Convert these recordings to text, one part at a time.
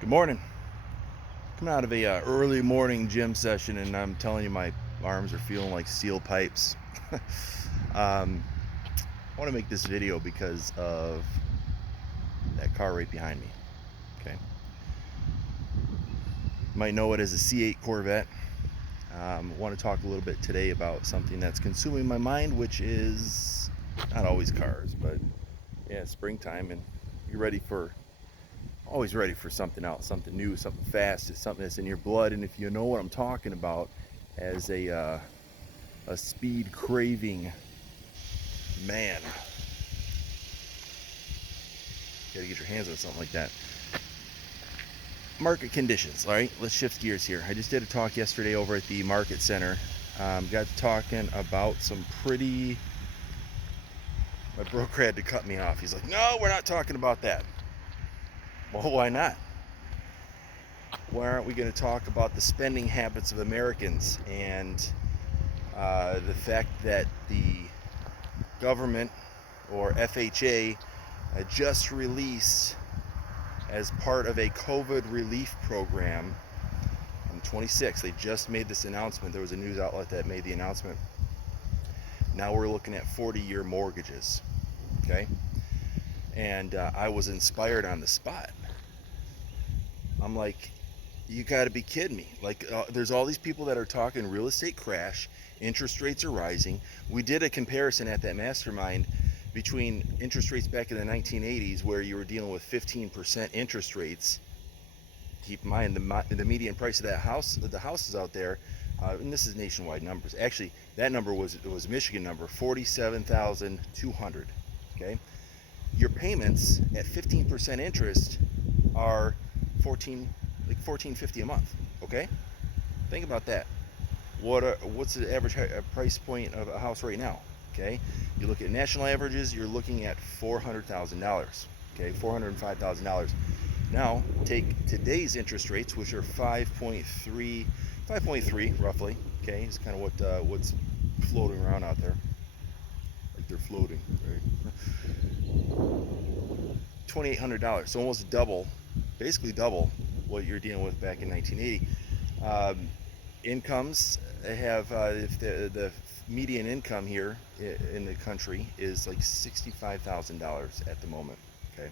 Good morning. Coming out of a early morning gym session, and I'm telling you, my arms are feeling like steel pipes. I want to make this video because of that car right behind me. Okay, you might know it as a C8 Corvette. Want to talk a little bit today about something that's consuming my mind, which is not always cars, but yeah, springtime, and you're always ready for something else, something new, something fast. It's something that's in your blood, and if you know what I'm talking about, as a speed craving man, you gotta get your hands on something like that. Market conditions. All right, let's shift gears here. I just did a talk yesterday over at the market center. Got to talking about some pretty. My broker had to cut me off. He's like, "No, we're not talking about that." Well, why not? Why aren't we going to talk about the spending habits of Americans and the fact that the government, or FHA, just released, as part of a COVID relief program on the 26th, they just made this announcement. There was a news outlet that made the announcement. Now we're looking at 40-year mortgages. Okay, and I was inspired on the spot. I'm like, you got to be kidding me. Like, there's all these people that are talking real estate crash, interest rates are rising. We did a comparison at that mastermind between interest rates back in the 1980s, where you were dealing with 15% interest rates. Keep in mind the median price of the houses out there, and this is nationwide numbers. Actually, that number was Michigan number, 47,200. Okay, your payments at 15% interest are 1450 a month. Okay, think about that. What's the average price point of a house right now? Okay, you look at national averages, you're looking at $400,000. Okay, $405,000. Now take today's interest rates, which are 5.3 roughly. Okay, is kind of what's floating around out there, like they're floating, right? $2,800, so almost double, basically double what you're dealing with back in 1980. Incomes have, if the median income here in the country is like $65,000 at the moment. Okay,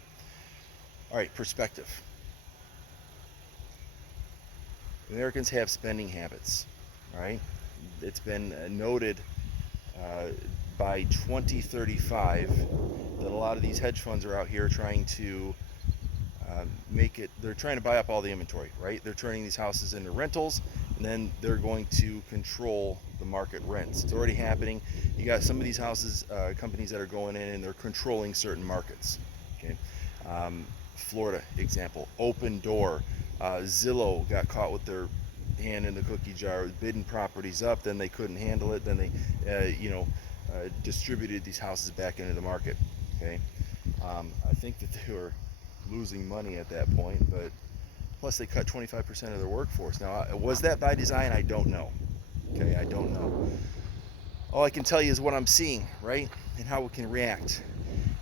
all right, perspective. Americans have spending habits. All right, it's been noted uh, by 2035 that a lot of these hedge funds are out here trying to they're trying to buy up all the inventory, right? They're turning these houses into rentals, and then they're going to control the market rents. It's already happening. You got some of these houses, companies that are going in and they're controlling certain markets. Okay, Florida example, Opendoor, Zillow got caught with their hand in the cookie jar, bidding properties up. Then they couldn't handle it. Then they, distributed these houses back into the market. Okay, I think that they were losing money at that point, but plus they cut 25% of their workforce. Now, was that by design? I don't know. Okay, I don't know. All I can tell you is what I'm seeing, right? And how we can react.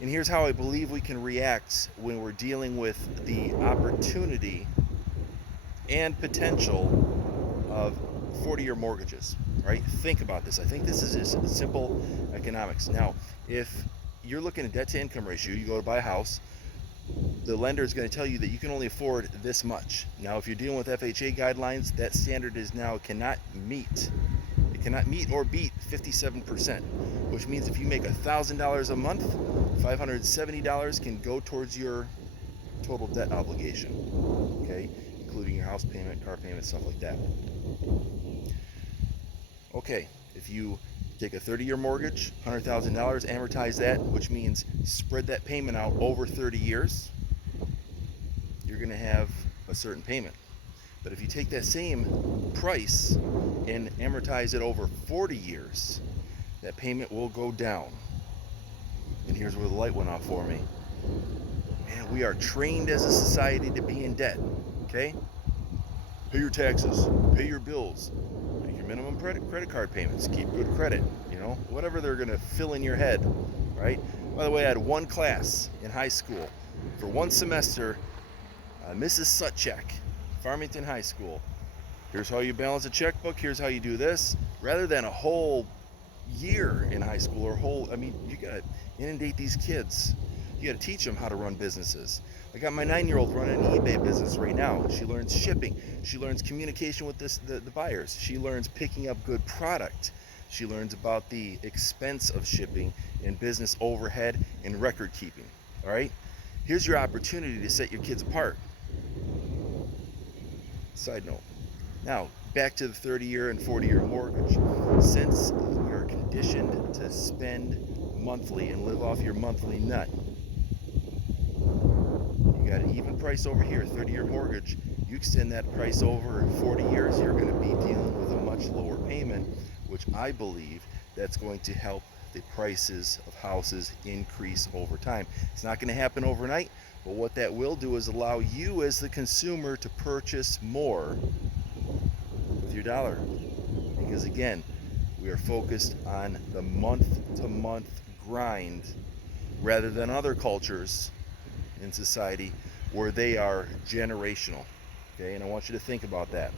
And here's how I believe we can react when we're dealing with the opportunity and potential of 40-year mortgages, right? Think about this. I think this is just simple economics. Now, if you're looking at debt to income ratio, you go to buy a house, the lender is going to tell you that you can only afford this much. Now, if you're dealing with FHA guidelines, that standard is now cannot meet or beat 57%, which means if you make $1,000 a month, $570 can go towards your total debt obligation, okay, including your house payment, car payment, stuff like that. Okay, if you take a 30-year mortgage, $100,000, amortize that, which means spread that payment out over 30 years, you're going to have a certain payment. But if you take that same price and amortize it over 40 years, that payment will go down. And here's where the light went off for me. Man, we are trained as a society to be in debt. Okay? Pay your taxes, pay your bills, make your minimum credit card payments, keep good credit, whatever they're going to fill in your head, right? By the way, I had one class in high school for one semester. Mrs. Sutchek, Farmington High School. Here's how you balance a checkbook. Here's how you do this. Rather than a whole year in high school or you got to inundate these kids. You got to teach them how to run businesses. I got my 9-year-old running an eBay business right now. She learns shipping. She learns communication with the buyers. She learns picking up good product. She learns about the expense of shipping and business overhead and record keeping. All right? Here's your opportunity to set your kids apart. Side note. Now, back to the 30-year and 40-year mortgage. Since we are conditioned to spend monthly and live off your monthly nut, you got an even price over here, 30-year mortgage. You extend that price over 40 years, you're going to be dealing with a much lower payment, which I believe that's going to help the prices of houses increase over time. It's not going to happen overnight, but what that will do is allow you as the consumer to purchase more with your dollar. Because again, we are focused on the month-to-month grind rather than other cultures in society where they are generational. Okay, and I want you to think about that.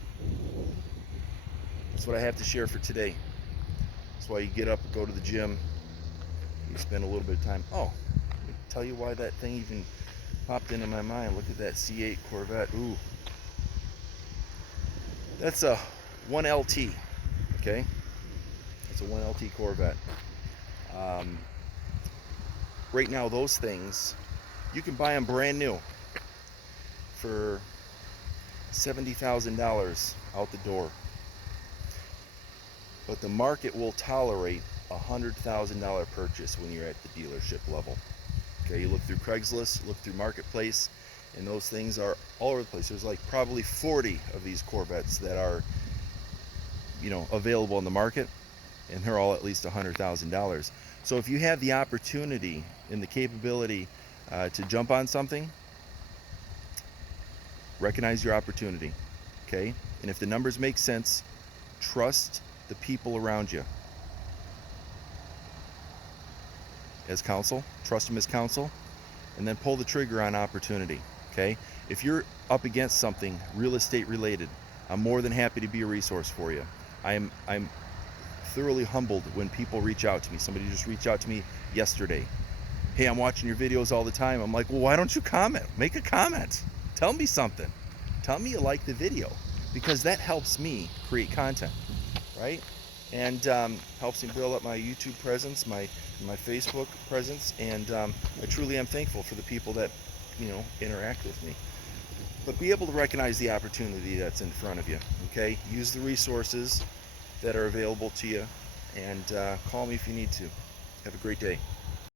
That's what I have to share for today. That's why you get up, go to the gym, you spend a little bit of time. Oh, let me tell you why that thing even popped into my mind. Look at that C8 Corvette. Ooh. That's a 1LT, okay? It's a 1LT Corvette. Right now, those things, you can buy them brand new for $70,000 out the door. But the market will tolerate a $100,000 purchase when you're at the dealership level. Okay, you look through Craigslist, look through Marketplace, and those things are all over the place. There's like probably 40 of these Corvettes that are, available in the market, and they're all at least $100,000. So if you have the opportunity and the capability to jump on something, recognize your opportunity, okay? And if the numbers make sense, trust the people around you as counsel, trust them as counsel, and then pull the trigger on opportunity, okay? If you're up against something real estate related, I'm more than happy to be a resource for you. I'm thoroughly humbled when people reach out to me. Somebody just reached out to me yesterday. Hey, I'm watching your videos all the time. I'm like, well, why don't you comment? Make a comment. Tell me something. Tell me you like the video, because that helps me create content, right? And helps me build up my YouTube presence, my Facebook presence, and I truly am thankful for the people that interact with me. But be able to recognize the opportunity that's in front of you, okay? Use the resources that are available to you, and call me if you need to. Have a great day.